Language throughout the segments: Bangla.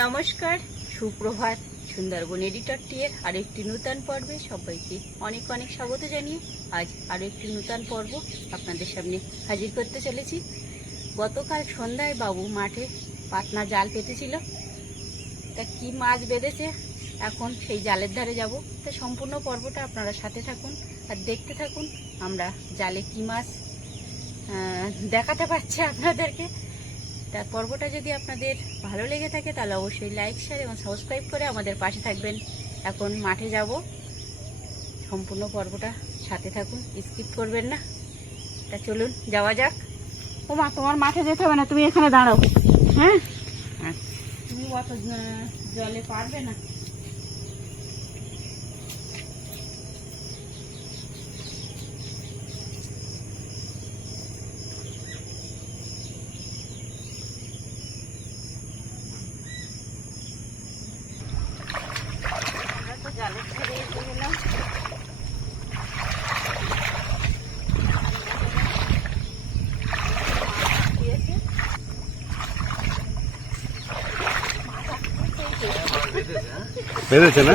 নমস্কার, সুপ্রভাত। সুন্দরবন এডিটর টিয়ের আরো একটি নূতন পর্বে সবাইকে অনেক অনেক স্বাগত জানিয়ে আজ আরো একটি নূতন পর্ব আপনাদের সামনে হাজির করতে চলেছি। গতকাল সন্ধ্যায় বাবু মাঠে পাতনা জাল পেতেছিল, তা কি মাছ বেঁধেছে এখন সেই জালের ধারে যাব। তা সম্পূর্ণ পর্বটা আপনারা সাথে থাকুন আর দেখতে থাকুন আমরা জালে কি মাছ দেখাতে পারছি আপনাদেরকে। তার পর্বটা যদি আপনাদের ভালো লেগে থাকে তাহলে অবশ্যই লাইক, শেয়ার এবং সাবস্ক্রাইব করে আমাদের পাশে থাকবেন। এখন মাঠে যাব, সম্পূর্ণ পর্বটা সাথে থাকুন, স্কিপ করবেন না। তা চলুন যাওয়া যাক। ও মা, তোমার মাঠে যেতে হবে না, তুমি এখানে দাঁড়াও। হ্যাঁ, তুমি অত জলে পারবে না। জালে ছেড়ে এসে গেলাম। বেঁধেছে না?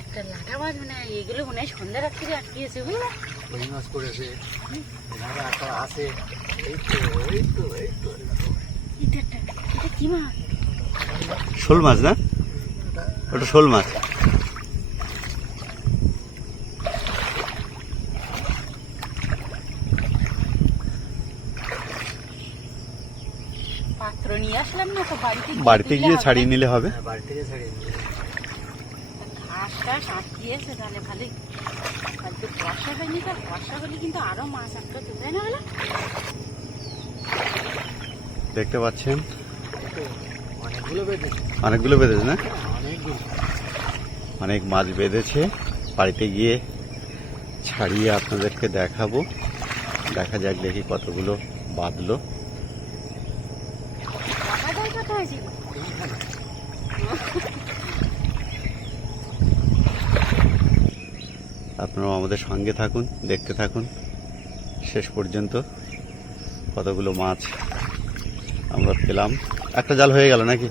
একটা লাটা মাছ মনে হয়, এগুলো মনে হয় সন্ধ্যা রাত্রি আটকিয়েছে, বুঝলো? ওই মাছ করেছে, আছে। এটা কি মাছ? শোল মাছ না? ওটা শোল মাছ। পাত্র নিয়ে আসলাম না তো, বাড়িতে গিয়ে ছাড়িয়ে নিলে হবে। ঘাস টাস আটকিয়েছে, তাহলে ভালোই। আজকে বর্ষা হয়নি, তো বর্ষা হলে কিন্তু আরো মাছ আটকাতে, তাই না? বলো, দেখতে পাচ্ছেন অনেকগুলো বেঁধেছে না? অনেক মাছ বেঁধেছে। বাড়িতে গিয়ে ছাড়িয়ে আপনাদেরকে দেখাবো। দেখা যাক দেখি কতগুলো বাঁধলো। আপনারাও আমাদের সঙ্গে থাকুন, দেখতে থাকুন শেষ পর্যন্ত কতগুলো মাছ আমরা পেলাম। একটা জাল হয়ে গেল নাকি?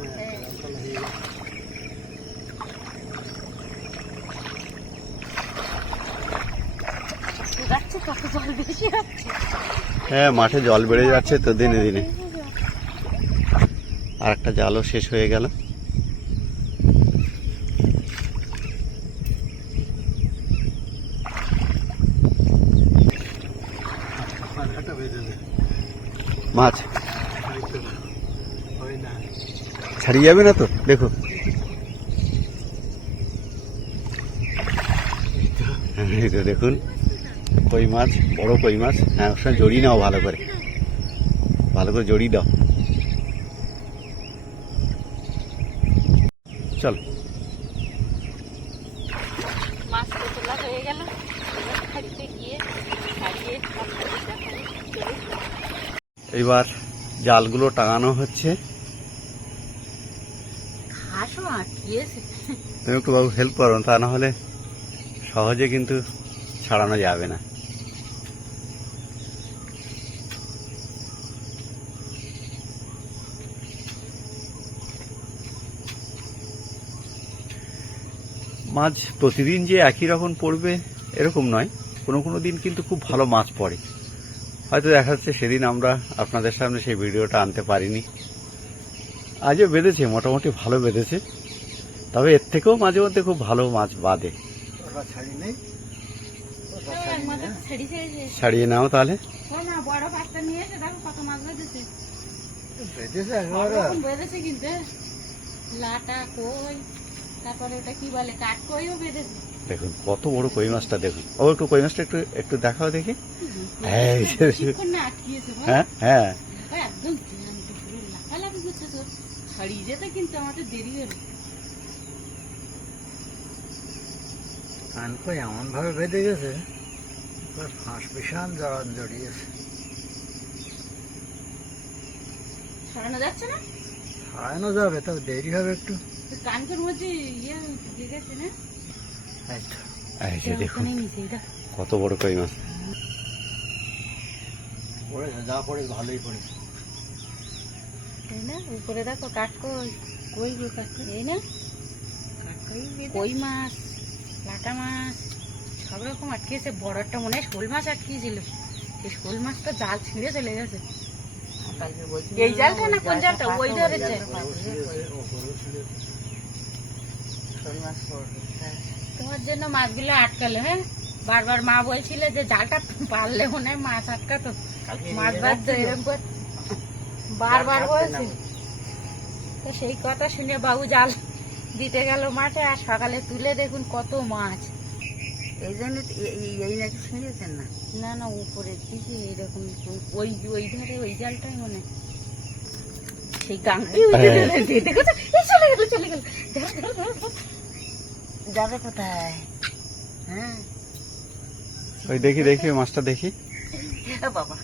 হ্যাঁ, মাঠে জল বেড়ে যাচ্ছে তো দিনে দিনে। আর একটা জালও শেষ হয়ে গেল। মাছ ছাড়িয়ে যাবে না তো? দেখো, দেখুন কই মাছ, বড় কই মাছ। হ্যাঁ, ওর সঙ্গে জড়িয়ে নাও, ভালো করে জড়িয়ে দাও। চল, মাছ তো তোলা হয়ে গেল। এইবার জালগুলো টাঙানো হচ্ছে। ঘাসও আটকিয়েছে। তুমি একটু বাবু হেল্প করো, তা না হলে সহজে কিন্তু ছাড়ানো যাবে না। মাছ প্রতিদিন যে একই রকম পড়বে এরকম নয়, কোনো কোনো দিন কিন্তু খুব ভালো মাছ পড়ে। হয়তো দেখা যাচ্ছে সেদিন আমরা আপনাদের সামনে সেই ভিডিওটা আনতে পারিনি। আজও বেঁধেছে, মোটামুটি ভালো বেঁধেছে। তবে এর থেকেও মাঝে মধ্যে খুব ভালো মাছ বাঁধে। ছাড়িয়ে নাও তাহলে। বড় পাঁচটা নিয়ে এসে দেখো কত মাছ বেঁধেছে। কিন্তু লাটা কই, তারপরে ওটা কি বলে, কাঠ কইও বেঁধেছে। দেখুন কত বড় কই মাছটা, দেখুন। ও একটু কই মাছটা একটু দেখাও দেখি। হ্যাঁ হ্যাঁ, একদম লাফালাফি করতেছ, ছাড়িয়ে যেতে কিন্তু আমাদের দেরি হলো। কানকো এমন ভাবে বেঁধে গেছে, ফাঁস বিশাল জড়িয়েছে। ছাড়ানো যাচ্ছে না? ছাড়ানো যাবে, তবে দেরি হবে একটু। কানকের মধ্যে ইয়ে গেছে না? দেখুন কত বড় কই মাছ পড়েছে, যা পড়েছে ভালোই পড়েছে। এই না উপরে দেখো কাঠকই, কই গো কাটতে এই না কাটতেই কই মাছ, লাটা মাছ সব রকম আটকেছে। বড়টা মনে হয় শোল মাছ আটকিয়েছিল, এই শোল মাছটা জাল ছিঁড়ে চলে গেছে। এই জালটা না কোন জালটা? ওই ধরেছে। তোমার জন্য মাছগুলো আটকালো। হ্যাঁ, বারবার মা বলছিল যে জালটা পারলে মনে হয় মাছ আটকাতো, মাছ বাঁধতো এরকম করে বারবার বলছে। তো সেই কথা শুনে বাবু জাল দিতে গেল মাঠে, আর সকালে তুলে দেখুন কত মাছ। এই জন্য এই নাকি ছিঁড়েছেন না? না না উপরের দিকে এরকম ওই ওই ধারে ওই জালটাই মনে হয়। সেই গাঙ্গি চলে গেল চলে গেল। যাবে কোথায়? হ্যাঁ ওই দেখি দেখি মাছটা দেখি। বাবা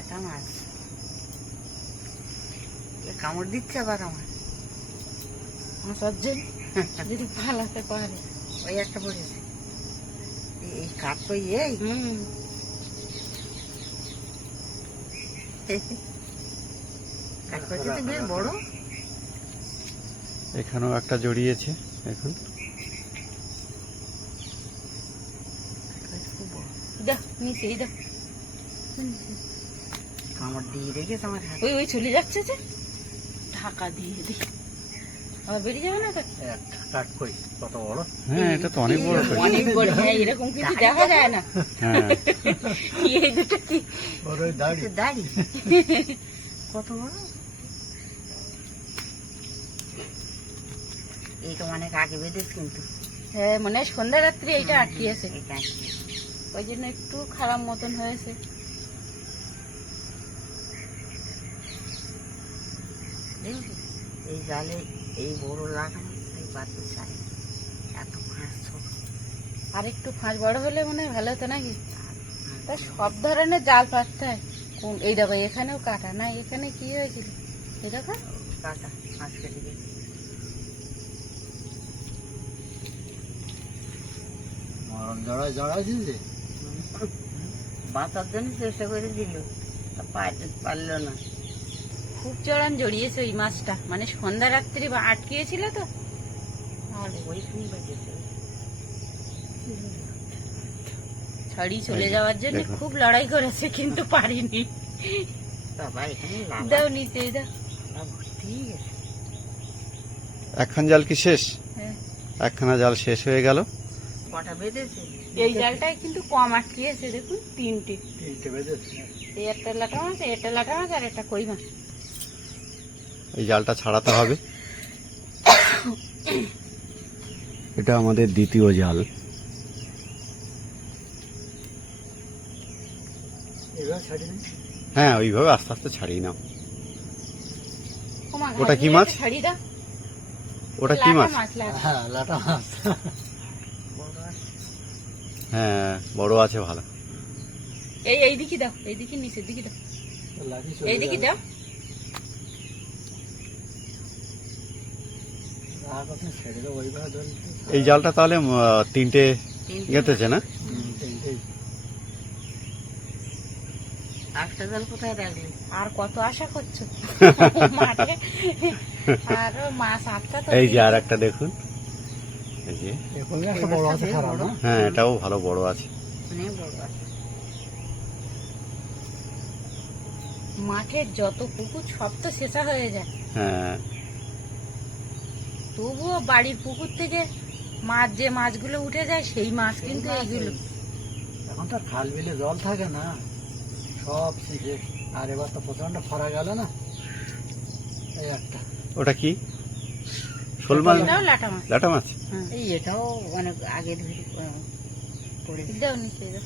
একটা মাছ এ কামড় দিচ্ছে আবার আমার সজ্জন যদি পালাতে পারে। ওই একটা পড়েছে এই কাঠ কই এই কাঠ কইতে তো বেশ বড়। এখানেও একটা জড়িয়েছে এখন। খুব বড় দেখ নিচে এই দেখ কামড় দিয়ে রেখেছে আমার হাতে। ওই ওই চলে যাচ্ছে যে ঢাকা দিয়ে দি আবার বেরিয়ে যাবে না তো। কাঠ কই কত বড়? হ্যাঁ, এটা তো অনেক বড় কই। অনেক বড়। হ্যাঁ, এরকম কিছু দেখা যায় না। হ্যাঁ, এই দুটো কি দাড়ি দাড়ি কত বড়? এই তো অনেক আগে বেঁধেছে কিন্তু হ্যাঁ, মানে সন্ধ্যা রাত্রি এইটা আটকিয়েছে, এটা আটকিয়েছে। ওই জন্য একটু খারাপ মতন হয়েছে। দেখেছিস? এই জালে এই বড় লাগানো এই বাতি চাই এত ফাঁস ছোট। আর একটু ফাঁস বড় হলে মনে হয় ভালো হতো নাকি। তা সব ধরনের জাল পাততে হয়। কোন এই দেখো এখানেও কাটা না, এখানে কি হয়েছিল এই দেখো। কাটা ফাঁস কেটে গেছে। মরণ জড়ায় জড়াইছি যে বাঁচার জন্য চেষ্টা করে দিল, তা পারলো না। খুব চড়ান জড়িয়েছে ওই মাছটা, মানে সন্ধ্যা রাত্রি বা আটকিয়েছিল তো। আর ওই শুনি বেঁচেছে ছাড়ি চলে যাওয়ার জন্য দেখো। খুব লড়াই করেছে কিন্তু পারিনি। বাবা এখানে দাও নিচে দাও। লালা ভর্তি গেছে। একখান জাল কি শেষ? হ্যাঁ, একখানা জাল শেষ হয়ে গেল। কটা বেঁধেছে? এই জালটাই কিন্তু কম আটকিয়েছে দেখুন, তিনটে। তিনটে বেঁধেছে। এই একটা লাটা মাছ, একটা লাটা মাছ আর একটা কই মাছ। এই জালটা ছাড়াতে হবে। এটা আমাদের দ্বিতীয় জাল। এবার ছাড়ি নি। হ্যাঁ, ওইভাবে আস্তে আস্তে ছাড়িয়ে নাও। ওমা, ওটা কি ঘাস মাছ? দিয়ে ছাড়ি দাও। ওটা কি লাটা মাছ? লাটা। হ্যাঁ লাটা মাছ। বড় আছে। হ্যাঁ, বড় আছে ভালো। এই দিকে দাও, এই দিকে নিচের দিকে দাও, লাঠি চলে এই দিকে যাবে। দাও। রাখ আপনি ছেড়ে দেবো ওইভাবে ধরে। এই জালটা তাহলে তিনটে তিনটে গেঁথেছে না? তিনটেই। একটা জাল কোথায় রাখলি? আর কত আশা করছো মাঠে? আরো মাছ আটকা তো। এই যে আর একটা দেখুন, এই যে। এখন একটা বড় আছে, খারাপ না? হ্যাঁ, এটাও ভালো বড় আছে। অনেক বড় আছে। মাঠের যত পুকুর সব তো শেষা হয়ে যায়, হ্যাঁ, তবুও বাড়ির পুকুর থেকে মাছ যে মাছগুলো উঠে যায় সেই মাছ কিন্তু এইগুলো। এখন তো খাল বিলে জল থাকে না, সব শেষে। আর এবার তো প্রচন্ড খরা গেল না। এই একটা ওটা কি? শোল মাছ? এটাও লাটা মাছ। লাটা মাছ? হ্যাঁ, এই এটাও অনেক আগে ধরে পড়েছে। দাও নিচে দাও।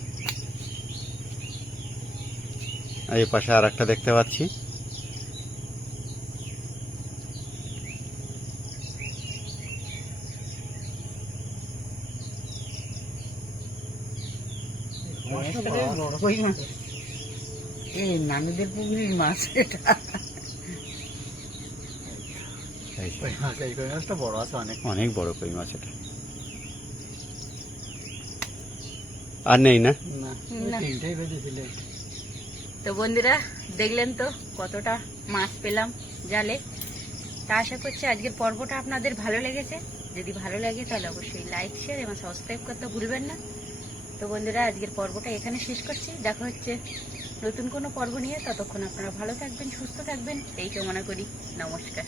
আর এই পাশে আর একটা দেখতে পাচ্ছি। মাছটা বড় বড়। কই মাছ? এই নানুদের পুকুরের মাছ এটা। এই যে, কই মাছ, এই কই মাছটা বড় আছে অনেক। অনেক বড় কই মাছ এটা। আর নেই না? না, না। তিনটেই বেঁধেছিল। তো বন্ধুরা, দেখলেন তো কতটা মাছ পেলাম জালে। তা আশা করছি আজকের পর্বটা আপনাদের ভালো লেগেছে। যদি ভালো লাগে তাহলে অবশ্যই লাইক, শেয়ার এবং সাবস্ক্রাইব করতে ভুলবেন না। তো বন্ধুরা, আজকের পর্বটা এখানে শেষ করছি। দেখা হচ্ছে নতুন কোনো পর্ব নিয়ে। ততক্ষণ আপনারা ভালো থাকবেন, সুস্থ থাকবেন এই কামনা করি। নমস্কার।